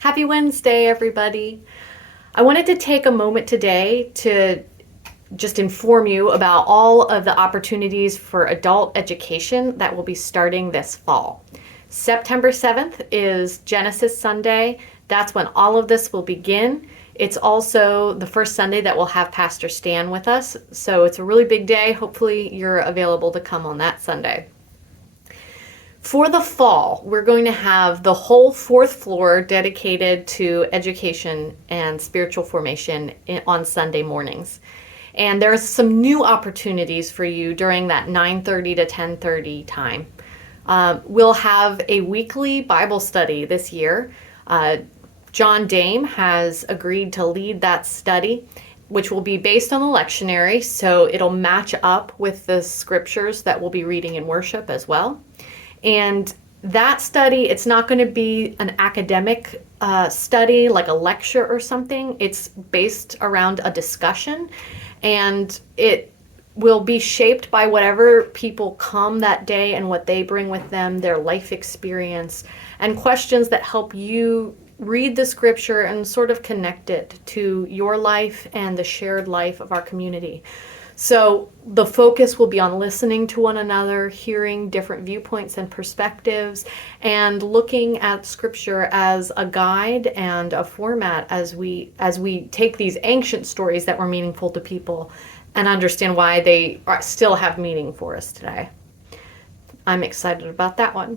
Happy Wednesday, everybody. I wanted to take a moment today to just inform you about all of the opportunities for adult education that will be starting this fall. September 7th is Genesis Sunday. That's when all of this will begin. It's also the first Sunday that we'll have Pastor Stan with us, so it's a really big day. Hopefully you're available to come on that Sunday. For the fall, we're going to have the whole fourth floor dedicated to education and spiritual formation on Sunday mornings. And there's some new opportunities for you during that 9:30 to 10:30 time. We'll have a weekly Bible study this year. John Dame has agreed to lead that study, which will be based on the lectionary, so it'll match up with the scriptures that we'll be reading in worship as well. And that study, it's not going to be an academic study like a lecture or something. It's based around a discussion, and it will be shaped by whatever people come that day and what they bring with them, their life experience, and questions that help you read the scripture and sort of connect it to your life and the shared life of our community. So the focus will be on listening to one another, hearing different viewpoints and perspectives, and looking at scripture as a guide and a format as we take these ancient stories that were meaningful to people and understand why they still have meaning for us today. I'm excited about that one.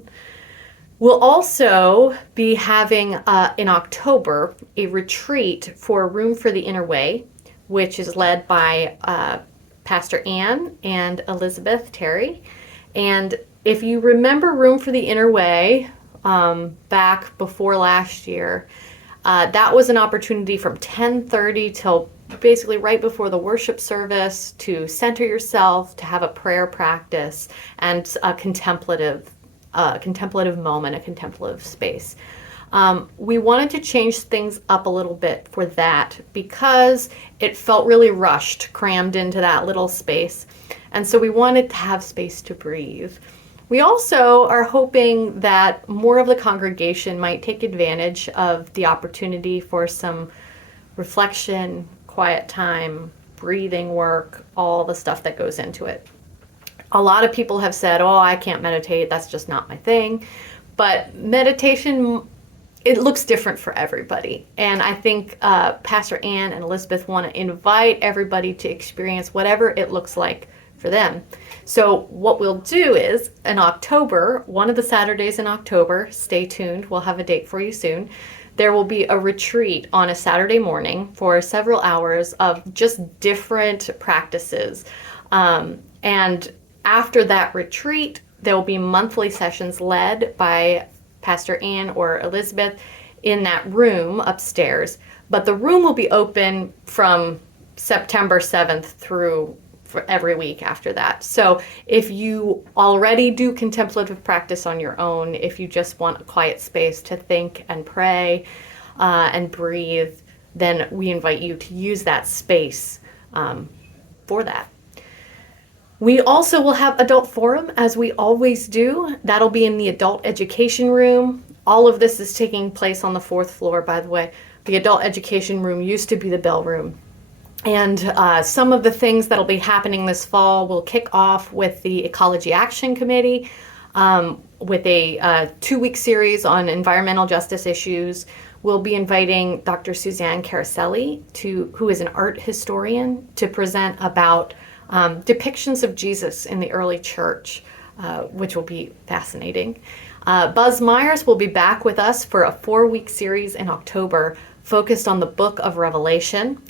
We'll also be having in October a retreat for Room for the Inner Way, which is led by Pastor Ann and Elizabeth Terry. And if you remember Room for the Inner Way back before last year, that was an opportunity from 10:30 till basically right before the worship service to center yourself, to have a prayer practice and a contemplative moment, a contemplative space. We wanted to change things up a little bit for that because it felt really rushed, crammed into that little space. And so we wanted to have space to breathe. We also are hoping that more of the congregation might take advantage of the opportunity for some reflection, quiet time, breathing work, all the stuff that goes into it. A lot of people have said, oh, I can't meditate, that's just not my thing. But meditation, it looks different for everybody. And I think Pastor Ann and Elizabeth want to invite everybody to experience whatever it looks like for them. So what we'll do is in October, one of the Saturdays in October, stay tuned, we'll have a date for you soon. There will be a retreat on a Saturday morning for several hours of just different practices. And after that retreat, there will be monthly sessions led by Pastor Ann or Elizabeth in that room upstairs. But the room will be open from September 7th through for every week after that. So if you already do contemplative practice on your own, if you just want a quiet space to think and pray and breathe, then we invite you to use that space for that. We also will have adult forum, as we always do. That'll be in the adult education room. All of this is taking place on the fourth floor, by the way. The adult education room used to be the bell room. And some of the things that'll be happening this fall will kick off with the Ecology Action Committee with a 2-week series on environmental justice issues. We'll be inviting Dr. Suzanne Caraselli, who is an art historian, to present about depictions of Jesus in the early church, which will be fascinating. Buzz Myers will be back with us for a 4-week series in October focused on the book of Revelation.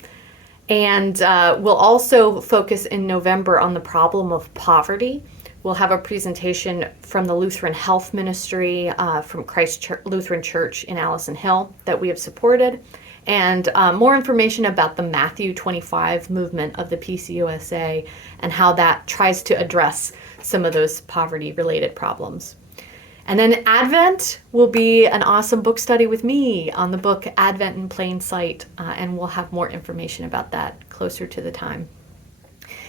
And we'll also focus in November on the problem of poverty. We'll have a presentation from the Lutheran Health Ministry from Christ Lutheran Church in Allison Hill that we have supported. And more information about the Matthew 25 movement of the PCUSA and how that tries to address some of those poverty-related problems. And then Advent will be an awesome book study with me on the book Advent in Plain Sight, and we'll have more information about that closer to the time.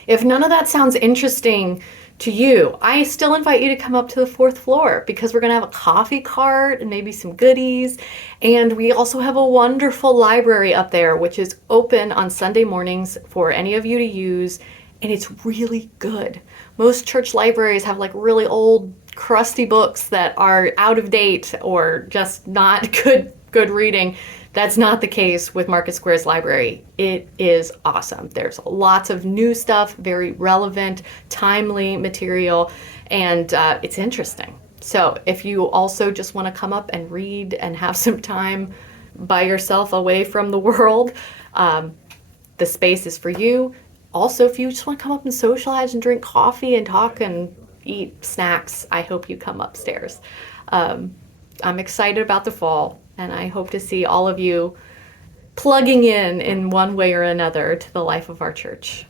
If none of that sounds interesting to you, I still invite you to come up to the fourth floor because we're going to have a coffee cart and maybe some goodies. And we also have a wonderful library up there, which is open on Sunday mornings for any of you to use. And it's really good. Most church libraries have like really old, crusty books that are out of date or just not good reading. That's not the case with Market Square's library. It is awesome. There's lots of new stuff, very relevant, timely material, and it's interesting. So if you also just want to come up and read and have some time by yourself away from the world, the space is for you. Also, if you just want to come up and socialize and drink coffee and talk and eat snacks, I hope you come upstairs. I'm excited about the fall, and I hope to see all of you plugging in one way or another to the life of our church.